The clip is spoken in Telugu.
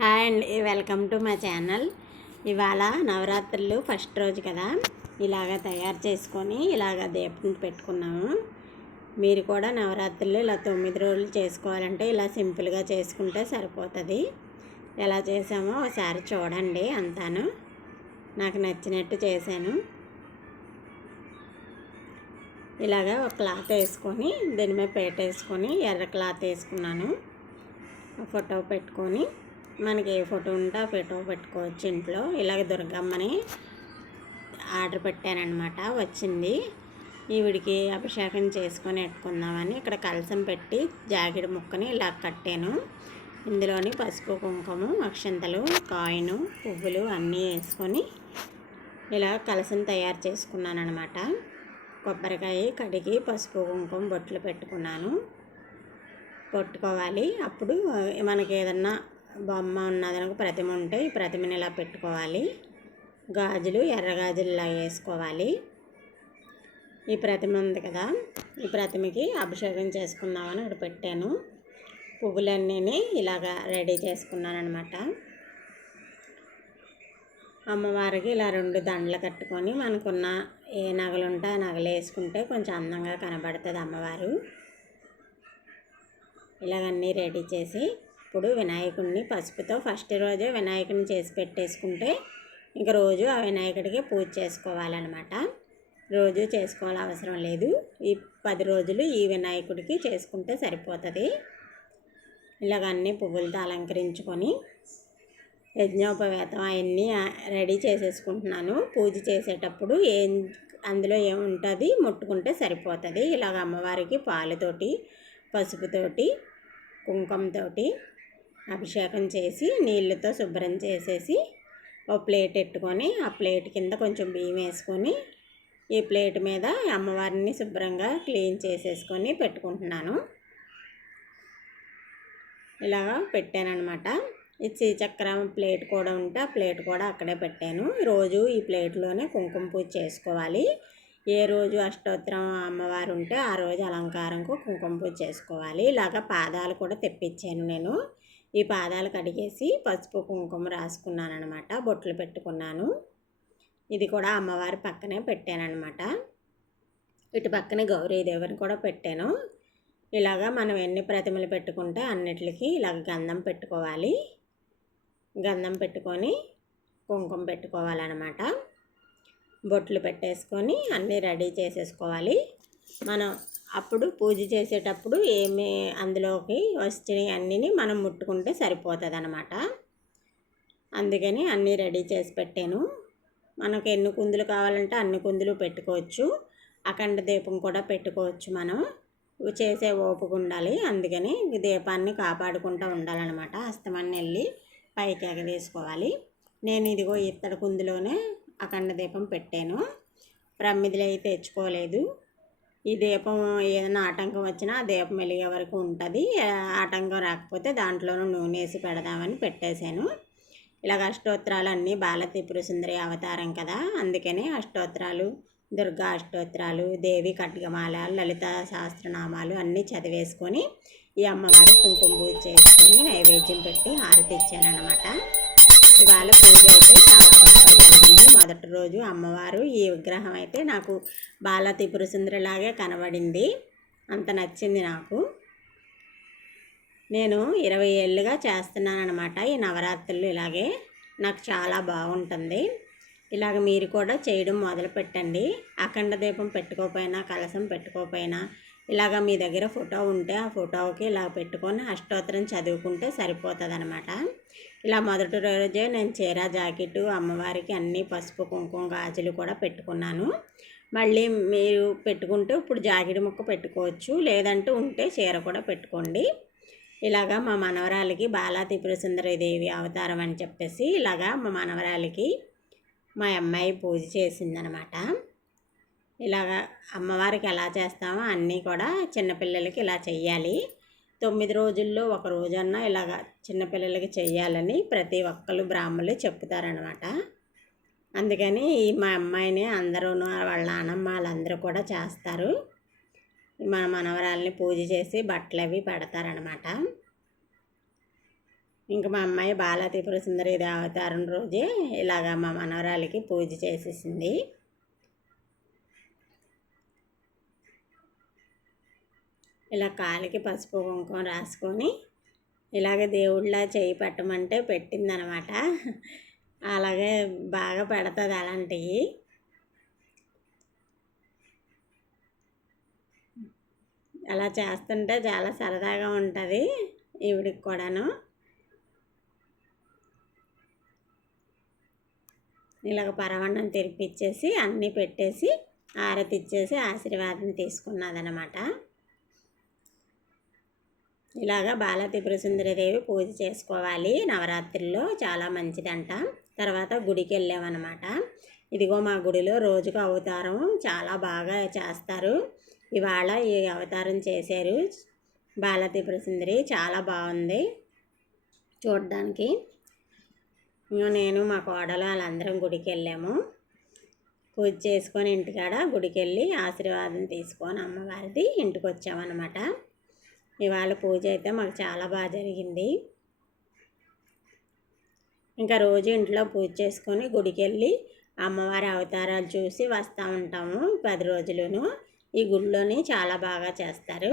హాయ్ అండి, వెల్కమ్ టు మై ఛానల్. ఇవాళ నవరాత్రులు ఫస్ట్ రోజు కదా, ఇలాగ తయారు చేసుకొని ఇలాగ దీపం పెట్టుకున్నాము. మీరు కూడా నవరాత్రులు ఇలా 9 రోజులు చేసుకోవాలంటే ఇలా సింపుల్గా చేసుకుంటే సరిపోతుంది. ఎలా చేసామో ఒకసారి చూడండి. అంతాను నాకు నచ్చినట్టు చేశాను. ఇలాగ ఒక క్లాత్ వేసుకొని దీని మీద వేసుకొని ఎర్ర క్లాత్ వేసుకున్నాను. ఫోటో పెట్టుకొని మనకి ఏ ఫోటో ఉంటే ఆ ఫోటో పెట్టుకోవచ్చు ఇంట్లో. ఇలాగ దుర్గమ్మని ఆర్డర్ పెట్టానమాట, వచ్చింది. ఈవిడికి అభిషేకం చేసుకొని పెట్టుకుందామని ఇక్కడ కలసం పెట్టి జాకెట్ ముక్కని ఇలా కట్టాను. ఇందులోని పసుపు, కుంకుమ, అక్షంతలు, కాయిను, పువ్వులు అన్నీ వేసుకొని ఇలా కలసం తయారు చేసుకున్నాను అనమాట. కొబ్బరికాయ కడిగి పసుపు, కుంకుమ బొట్లు పెట్టుకోవాలి. అప్పుడు మనకి ఏదన్నా బొమ్మ ఉన్నదనుకో, ప్రతిమ ఉంటే ఈ ప్రతిమని ఇలా పెట్టుకోవాలి. గాజులు, ఎర్ర గాజులు ఇలా వేసుకోవాలి. ఈ ప్రతిమ ఉంది కదా, ఈ ప్రతిమకి అభిషేకం చేసుకుందామని ఇక్కడ పెట్టాను. పువ్వులన్నీ ఇలాగా రెడీ చేసుకున్నాను అనమాట. అమ్మవారికి ఇలా 2 దండలు కట్టుకొని మనకున్న ఏ నగలు ఉంటే ఆ నగలు వేసుకుంటే కొంచెం అందంగా కనబడుతుంది అమ్మవారు. ఇలాగన్నీ రెడీ చేసి ఇప్పుడు వినాయకుడిని పసుపుతో ఫస్ట్ రోజే వినాయకుడిని చేసి పెట్టేసుకుంటే ఇంక రోజు ఆ వినాయకుడికి పూజ చేసుకోవాలన్నమాట. రోజు చేసుకోవాల్సిన అవసరం లేదు. ఈ 10 రోజులు ఈ వినాయకుడికి చేసుకుంటే సరిపోతుంది. ఇలాగ అన్ని పువ్వులతో అలంకరించుకొని యజ్ఞోపవేతం అవన్నీ రెడీ చేసేసుకుంటున్నాను. పూజ చేసేటప్పుడు అందులో ఏముంటుంది ముట్టుకుంటే సరిపోతుంది. ఇలాగ అమ్మవారికి పాలుతోటి, పసుపుతోటి, కుంకుమతోటి అభిషేకం చేసి నీళ్ళతో శుభ్రం చేసేసి ఒక ప్లేట్ పెట్టుకొని ఆ ప్లేట్ కింద కొంచెం బియ్యం వేసుకొని ఈ ప్లేట్ మీద అమ్మవారిని శుభ్రంగా క్లీన్ చేసేసుకొని పెట్టుకుంటున్నాను. ఇలాగా పెట్టానమాట. ఈ శ్రీచక్రం ప్లేట్ కూడా ఉంటే ఆ ప్లేట్ కూడా అక్కడే పెట్టాను. రోజు ఈ ప్లేట్లోనే కుంకుమ పూజ చేసుకోవాలి. ఏ రోజు అష్టోత్తరం అమ్మవారు ఉంటే ఆ రోజు అలంకారంకు కుంకుమ పూజ చేసుకోవాలి. ఇలాగ పాదాలు కూడా తెప్పించాను నేను. ఈ పాదాలు కడిగేసి పసుపు, కుంకుమ రాసుకున్నాను అనమాట. బొట్లు పెట్టుకున్నాను. ఇది కూడా అమ్మవారి పక్కనే పెట్టానమాట. ఇటు పక్కనే గౌరీదేవిని కూడా పెట్టాను. ఇలాగా మనం ఎన్ని ప్రతిమలు పెట్టుకుంటే అన్నిటికీ ఇలాగ గంధం పెట్టుకోవాలి. గంధం పెట్టుకొని కుంకుమ పెట్టుకోవాలన్నమాట. బొట్లు పెట్టేసుకొని అన్నీ రెడీ చేసేసుకోవాలి. మనం అప్పుడు పూజ చేసేటప్పుడు ఏమి అందులోకి వచ్చినాయి అన్నీ మనం ముట్టుకుంటే సరిపోతుంది అన్నమాట. అందుకని అన్నీ రెడీ చేసి పెట్టాను. మనకు ఎన్ని కుందులు కావాలంటే అన్ని కుందులు పెట్టుకోవచ్చు. అఖండ దీపం కూడా పెట్టుకోవచ్చు. మనం చేసే ఓపిక ఉండాలి. అందుకని దీపాన్ని కాపాడుకుంటూ ఉండాలన్నమాట. అస్తమాన్ని వెళ్ళి పైకి ఎగదీసుకోవాలి. నేను ఇదిగో ఇత్తడి కుందులోనే అఖండ దీపం పెట్టాను. ప్రమిదిలో అయితే తెచ్చుకోలేదు. ఈ దీపం ఏదైనా ఆటంకం వచ్చినా ఆ దీపం వెలిగే వరకు ఉంటుంది. ఆటంకం రాకపోతే దాంట్లోనూ నూనె వేసి పెడదామని పెట్టేశాను. ఇలాగ అష్టోత్తరాలు అన్నీ బాల త్రిపుర సుందరి అవతారం కదా, అందుకని అష్టోత్తరాలు, దుర్గా అష్టోత్తరాలు, దేవి ఖడ్గమాల, లలిత సహస్రనామాలు అన్నీ చదివేసుకొని ఈ అమ్మవారు కుంకుమ పూజ చేసుకొని నైవేద్యం పెట్టి హారతి ఇచ్చానమాట. ఇవాళ పూజ అయితే చాలా బాగా జరిగింది. మొదటి రోజు అమ్మవారు ఈ విగ్రహం అయితే నాకు బాల త్రిపుర సుందరిలాగే కనబడింది. అంత నచ్చింది నాకు. నేను 20 ఏళ్ళుగా చేస్తున్నానమాట ఈ నవరాత్రులు. ఇలాగే నాకు చాలా బాగుంటుంది. ఇలాగ మీరు కూడా చేయడం మొదలు పెట్టండి. అఖండ దీపం పెట్టుకోకపోయినా, కలసం పెట్టుకోకపోయినా ఇలాగ మీ దగ్గర ఫోటో ఉంటే ఆ ఫోటోకి ఇలా పెట్టుకొని అష్టోత్తరం చదువుకుంటే సరిపోతుంది అనమాట. ఇలా మొదటి రోజే నేను చీర, జాకెట్టు అమ్మవారికి అన్నీ పసుపు, కుంకుమ, గాజులు కూడా పెట్టుకున్నాను. మళ్ళీ మీరు పెట్టుకుంటే ఇప్పుడు జాకెట్ ముక్క పెట్టుకోవచ్చు, లేదంటే ఉంటే చీర కూడా పెట్టుకోండి. ఇలాగా మా మనవరాలికి బాలా త్రిపుర సుందరి దేవి అవతారం అని చెప్పేసి ఇలాగా మా మనవరాలికి మా అమ్మాయి పూజ చేసిందనమాట. ఇలాగా అమ్మవారికి ఎలా చేస్తామో అన్నీ కూడా చిన్నపిల్లలకి ఇలా చెయ్యాలి. 9 రోజుల్లో ఒక రోజన్నా ఇలాగ చిన్నపిల్లలకి చెయ్యాలని ప్రతి ఒక్కరు బ్రాహ్మణులు చెప్తారనమాట. అందుకని మా అమ్మాయిని అందరూ వాళ్ళ నాన్నమ్మ వాళ్ళందరూ కూడా చేస్తారు. మా మనవరాలని పూజ చేసి బట్టలు అవి పెడతారనమాట. ఇంకా మా అమ్మాయి బాలా త్రిపుర సుందరి అవతారం రోజే ఇలాగా మా మనవరాలికి పూజ చేసేసింది. ఇలా కాలికి పసుపు కుంకుమ రాసుకొని ఇలాగ దేవుళ్ళ చేయి పెట్టమంటే పెట్టిందనమాట. అలాగే బాగా పెడుతుంది అలాంటివి. అలా చేస్తుంటే చాలా సరదాగా ఉంటుంది ఈవిడికి కూడాను. ఇలాగ పరమాన్నం తెరిపించేసి అన్నీ పెట్టేసి హారతి ఇచ్చేసి ఆశీర్వాదం తీసుకున్నదనమాట. ఇలాగా బాలా త్రిపుర సుందరీదేవి పూజ చేసుకోవాలి నవరాత్రుల్లో, చాలా మంచిదంట. తర్వాత గుడికి వెళ్ళామన్నమాట. ఇదిగో మా గుడిలో రోజుకు అవతారం చాలా బాగా చేస్తారు. ఇవాళ ఈ అవతారం చేశారు బాలా త్రిపుర సుందరి, చాలా బాగుంది చూడడానికి. నేను మా కోడలు వాళ్ళందరం గుడికి వెళ్ళాము. పూజ చేసుకొని ఇంటికాడ గుడికి వెళ్ళి ఆశీర్వాదం తీసుకొని అమ్మవారిది ఇంటికి వచ్చామన్నమాట. ఇవాళ పూజ అయితే మాకు చాలా బాగా జరిగింది. ఇంకా రోజు ఇంట్లో పూజ చేసుకొని గుడికి వెళ్ళి అమ్మవారి అవతారాలు చూసి వస్తూ ఉంటాము 10 రోజులును. ఈ గుడిలోని చాలా బాగా చేస్తారు.